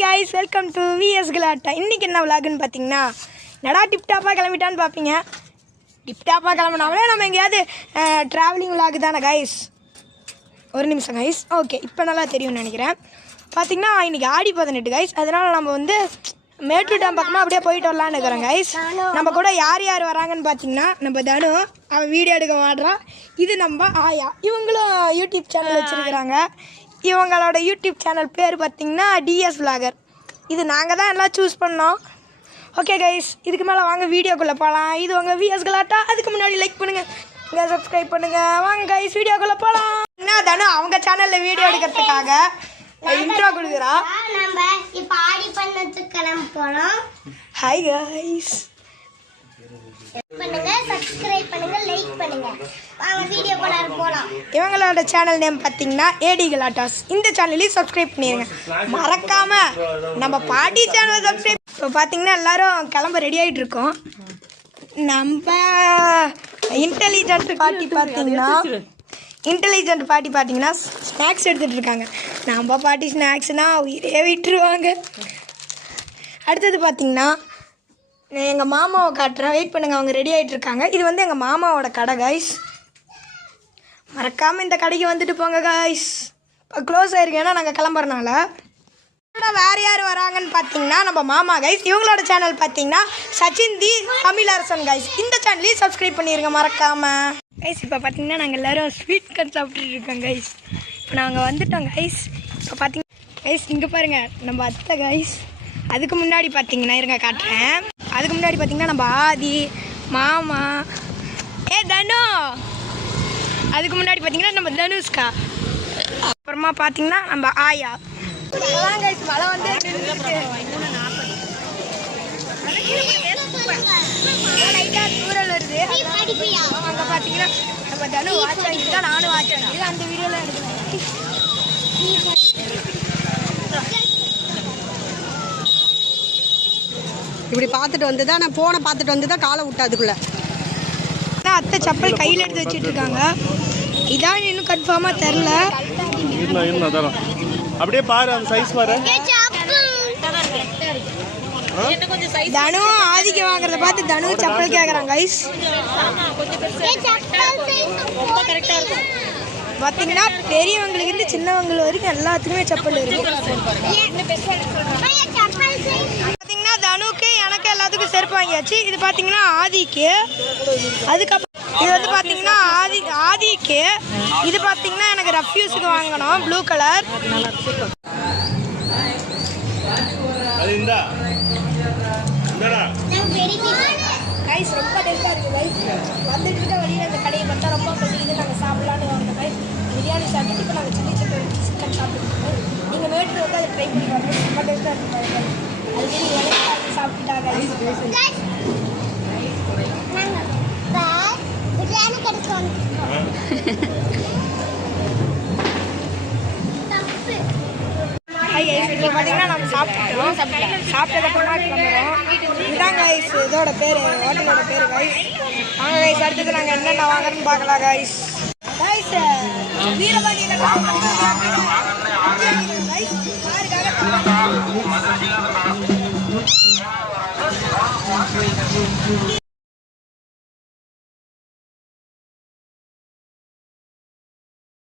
Hi welcome to vs கலாட்டா இன்றைக்கி என்ன விளாகுன்னு பார்த்தீங்கன்னா நடா டிப்டாப்பாக கிளம்பிட்டான்னு பார்ப்பீங்க டிப்டாப்பாக கிளம்பினாவே நம்ம எங்கேயாவது ட்ராவலிங் விலாகு தானே கைஸ் ஒரு நிமிஷம் கைஸ் ஓகே இப்போ நல்லா தெரியும்னு நினைக்கிறேன். பார்த்தீங்கன்னா இன்றைக்கி ஆடி பதினெட்டு கைஸ் அதனால் நம்ம வந்து மேட்டூர் டேம் பக்கமாக அப்படியே போயிட்டு வரலான்னு இருக்கிறோம் கைஸ் நம்ம கூட யார் யார் வராங்கன்னு பார்த்தீங்கன்னா நம்ம தனு அவன் வீடியோ எடுக்க மாட்றான் இது நம்ம ஆயா. இவங்களும் யூடியூப் சேனல் வச்சுருக்கிறாங்க. இவங்களோட யூடியூப் சேனல் பேர் பார்த்தீங்கன்னா டிஎஸ் vlogger. இது நாங்கள் தான் எல்லாம் சூஸ் பண்ணோம். ஓகே கைஸ் இதுக்கு மேலே வாங்க வீடியோக்குள்ளே போகலாம் இது உங்கள் விஎஸ் கலாட்டா அதுக்கு முன்னாடி லைக் பண்ணுங்கள் இங்கே சப்ஸ்கிரைப் பண்ணுங்கள் வாங்க கைஸ் வீடியோக்குள்ளே போகலாம் என்ன தானே அவங்க சேனலில் வீடியோ எடுக்கிறதுக்காக இன்ட்ரோ கொடுக்குறா? நம்ம இப்ப ஆடி பண்ணதுக்கு ஹாய் கைஸ் பண்ணுங்க சப்ஸ்கிரைப் பண்ணுங்க லைக் பண்ணுங்க. இவங்களோட சேனல் நேம் பார்த்தீங்கன்னா ஏடி கலாட்டாஸ் இந்த சேனலையும் சப்ஸ்கிரைப் பண்ணிடுங்க மறக்காம நம்ம பாட்டி சேனலை சப்ஸ்கிரைப் இப்போ பார்த்தீங்கன்னா எல்லாரும் கிளம்ப ரெடி ஆகிட்டு இருக்கோம். நம்ம இன்டெலிஜென்ட் பாட்டி பார்த்தீங்கன்னா இன்டெலிஜென்ட் பாட்டி பார்த்தீங்கன்னா ஸ்நாக்ஸ் எடுத்துகிட்டு இருக்காங்க. நம்ம பாட்டி ஸ்நாக்ஸ்னால் உயிரே விட்டுருவாங்க. அடுத்தது பார்த்தீங்கன்னா எங்கள் மாமாவை காட்டுறேன். வெயிட் பண்ணுங்க அவங்க ரெடி ஆகிட்டு இருக்காங்க. இது வந்து எங்கள் மாமாவோட கடை கைஸ் மறக்காமல் இந்த கடைக்கு வந்துட்டு போங்க காய்ஸ் இப்போ க்ளோஸ் ஆயிருக்கு ஏன்னா நாங்கள் கிளம்புறனால. வேறு யார் வராங்கன்னு பார்த்தீங்கன்னா நம்ம மாமா கைஸ் இவங்களோட சேனல் பார்த்தீங்கன்னா சச்சின் தி தமிழரசன் கைஸ் இந்த சேனலையும் சப்ஸ்கிரைப் பண்ணிடுங்க மறக்காம. கைஸ் இப்போ பார்த்தீங்கன்னா நாங்கள் எல்லோரும் ஸ்வீட் கட் சாப்பிட்டுட்டு இருக்கோம் கைஸ் இப்போ நாங்கள் வந்துட்டோம் கைஸ் இப்போ பார்த்தீங்கன்னா கைஸ் இங்கே பாருங்கள் நம்ம அத்தை கைஸ் அதுக்கு முன்னாடி பார்த்தீங்கன்னா இருங்க காட்டுறேன். அதுக்கு முன்னாடி பார்த்தீங்கன்னா நம்ம ஆதி மாமா. ஏ தனு! அதுக்கு முன்னாடி பார்த்தீங்கன்னா நம்ம தனுஷ்கா. அப்புறமா பார்த்தீங்கன்னா நம்ம ஆயா. அதான் guys, மழை வந்து தூரல் வருது படிப்பியா பார்த்தீங்கன்னா நம்ம தனு வாட்ச் வாங்கிட்டு தான் நானும் வாட்ச் வாங்கிட்டு அந்த வீடியோவில் இப்படி பார்த்துட்டு வந்து தான் நான் போனை பார்த்துட்டு வந்து தான் காலை விட்டா அதுக்குள்ளே. அத்தை செப்பல் கையில் எடுத்து வச்சிட்டு இருக்காங்க இதான் இன்னும் கன்ஃபார்மாக தெரில அப்படியே பாரு அந்த சைஸ் பாரு. தனு ஆதிக்கு வாங்குறத பார்த்து தனு செப்பல் கேட்குறாங்க ஐஸ் பார்த்தீங்கன்னா பெரியவங்களுக்கு இருந்து சின்னவங்க வரைக்கும் எல்லாத்துக்குமே செப்பல் இருக்கு. பார்த்தீங்கன்னா தனுக்கு எனக்கு எல்லாத்துக்கும் செருப்பு வாங்கியாச்சு. இது பார்த்தீங்கன்னா ஆதிக்கு. அதுக்கப்புறம் இது வந்து பார்த்தீங்கன்னா ஆதி ஆதிக்கு. இது பார்த்தீங்கன்னா எனக்கு ரஃப்யூஸுக்கு வாங்கணும். ப்ளூ கலர் அது இப்போ பார்த்தீங்கன்னா நம்ம சாப்பிட்டோம் சாப்பிட்டதுக்கப்புறமா கிளம்புறோம் இதுதான் கைஸ் இதோட பேர் ஹோட்டலோட பேர் கைஸ் வாங்க கைஸ் அடுத்தது நாங்கள் என்னென்ன வாங்குறோம்னு பார்க்கலாம் கைஸ் கைஸ் வீரபாண்டி